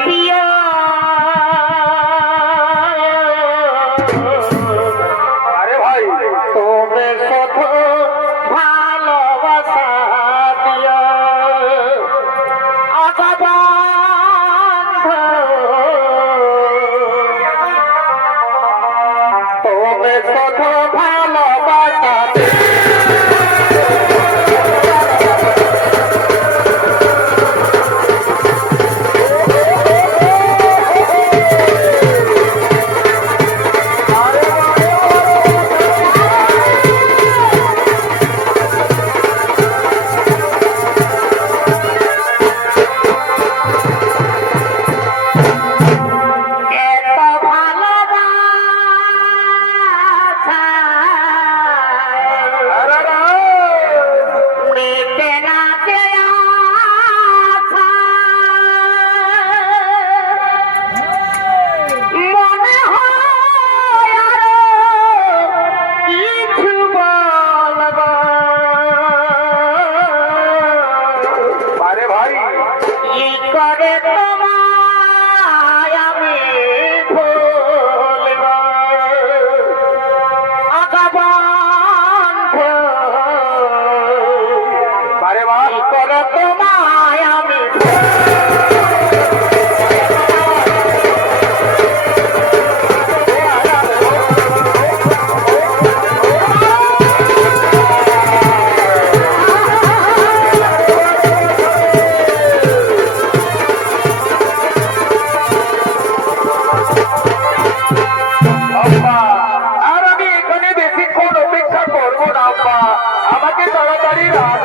প্রিয় আমাকে তাড়াতাড়ি হবে